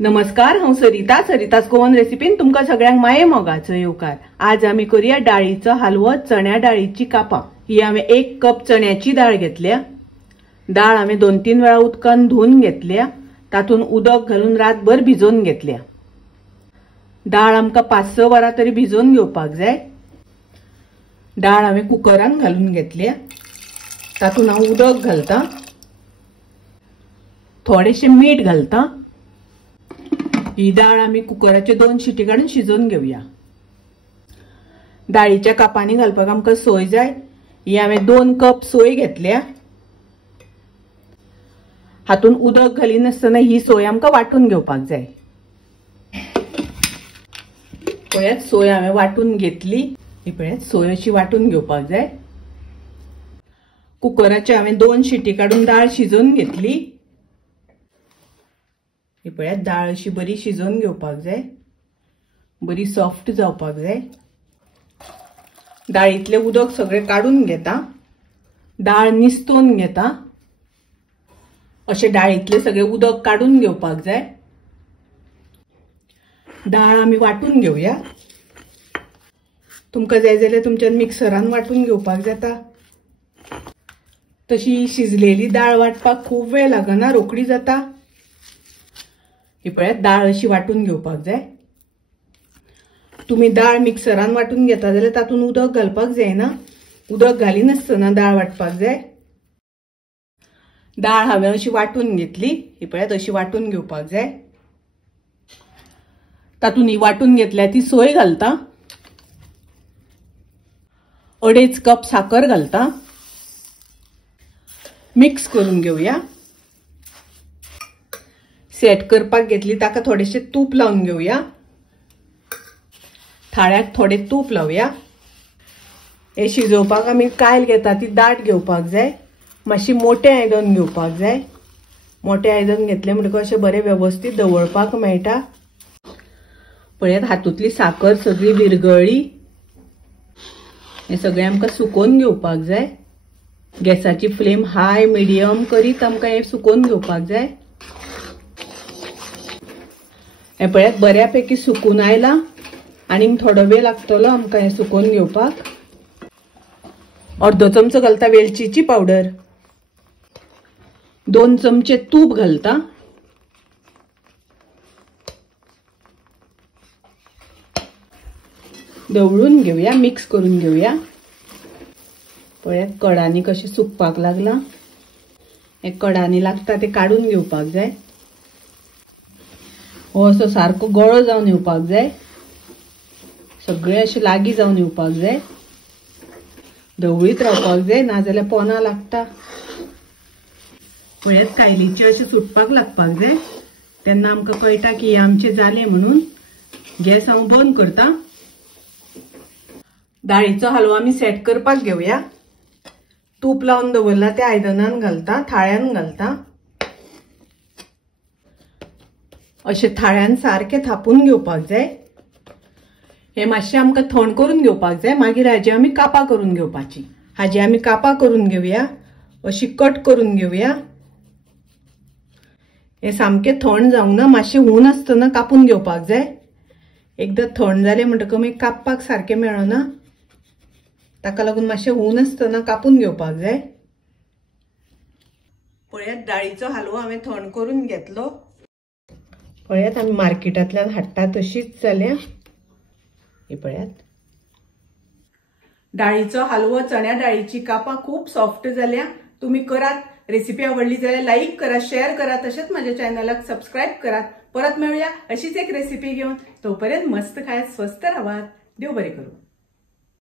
नमस्कार, हांव सरितास गोवन रेसिपीन तुमकां सगळ्यांक माये मोगाचो येवकार। आज आमी करूया डाळीचो हलवो, चण्या डाळीची कापां। ही हांवें 1 कप चण्याची डाळ घेतल्या। डाळ हांवें 2-3 वेळा उदकान धुवन घेतल्या, तातून उदक घालून रातभर भिजोवन घेतल्या। डाळ आमकां 5-6 वरां तरी भिजोवन घेवपाक जाय। डाळ हांवें कुकरान घालून घेतल्या, तातून हांव उदक घालता, थोडेशे मीठ घालता। ही डाळ आमी कुकराचे 2 शिटी काडून शिजोवन घेवया। डाळीच्या कापांनी घालपाक आमकां सोय जाय। ही हांवें 2 कप सोय घेतल्या। हातून उदक घालिनासतना ही सोय आमकां वाटून घेवपाक जाय। पळयात, सोय हांवें वाटून घेतली। ही पळयात, सोय अशी वाटून घेवपाक जाय। कुकराचे हांवें 2 शिटी काडून डाळ शिजोवन घेतली। ही पळयात, डाळ अशी बरी शिजोवन घेवपाक जाय, बरी सॉफ्ट जावपाक जाय। डाळीतले उदक सगळे काढून घेता, डाळ निस्तोवन घेता। अशे डाळीतले सगळे उदक काढून घेवपाक जाय। डाळ आमी वाटून घेवया। तुमकां जाय जाल्यार तुमच्या मिक्सरान वाटून घेवपाक जाता। तशी शिजलेली डाळ वाटपाक खूब वेळ लागना, रोखडी जाता। ही पळयात, डाळ अशी वाटून घेवपाक जाय। तुम्ही डाळ मिक्सरान वाटून घेता जाल्यार तातून उदक घालपाक जायना, उदक घालिनासतना डाळ वाटपाक जाय। डाळ हांवें अशी वाटून घेतली। ही पळयात, अशी वाटून घेवपाक जाय। तातून ही वाटून घेतल्या ती सोय घालता, 2.5 कप साखर घालता, मिक्स करून घेवया। सेट करपाक घेतली ताका थोडेशे तूप लावून घेवया। थाळ्याक थोडे तूप लावया। हे शिजोवपाक आमी कायल घेता ती दाट घेवपाक जाय, मातशी मोठे आयदन घेवपाक जाय। मोठे आयदन घेतले म्हणटकच अशें बरें व्यवस्थित दवरपाक मेळटा। पळयात, हातूंतली साखर सगळी विरगळ्ळी। हे सगळें आमकां सुकोवन घेवपाक जाय। गॅसाची फ्लेम हाय मिडियम करीत आमकां हे सुकोवन घेवपाक जाय। हे पळयात, बऱ्यापैकी सुकून आयला आणि थोडो वेळ लागतलो आमकां हे सुकोवन घेवपाक। अर्धो चमचो घालता वेलचीची पावडर, 2 चमचे तूप घालता, ढवळून घेवया, मिक्स करून घेवया। पळयात, कडांनी कशें सुकपाक लागला। हे कडांनी लागता ते काढून घेवपाक जाय। हो असो सारको गळो जावन येवपाक जाय, सगळे अशें लागीं जावन येवपाक जाय। ढवळीत रावपाक जाय, नाजाल्यार पोना लागता। पळयात, कायलीचे अशें सुटपाक लागपाक जाय, तेन्ना आमकां कळटा की आमचे जाले म्हणून। गॅस हांव बंद करता। डाळीचो हलवो आमी सेट करपाक घेवया। तूप लावून दवरला त्या आयदनान घालता, थाळ्यान घालता। अशें थाळ्यान सारखे थापून घेवपाक जाय। हे मातशें आमकां थंड करून घेवपाक जाय, मागीर हाजी आमी कापां करून घेवपाची। हाजी आमी कापां करून घेवया, अशी कट करून घेवया। हे सामके थंड जावंक ना, मातशें ऊन आसतना कापून घेवपाक जाय। एकदां थंड जाले म्हणटकच मागीर कापपाक सारखे मेळना, ताका लागून मातशें ऊन आसतना कापून घेवपाक जाय। पळयात, डाळीचो हलवो हांवें थंड करून घेतलो। पळयात, आमी मार्केटांतल्यान हाडटा तशीच जाल्या। हे पळयात, डाळीचो हलवो, चण्या डाळीची कापां खूब सॉफ्ट जाल्या। तुम्ही करात। रेसिपी आवडली जाल्यार लाईक करा, शेअर करा, तशेंच माझ्या चॅनलाक सबस्क्राईब करा। परत मेळूया अशीच एक रेसिपी घेऊन। तोपर्यंत मस्त खायात, स्वस्त राहात, देव बरें करूं।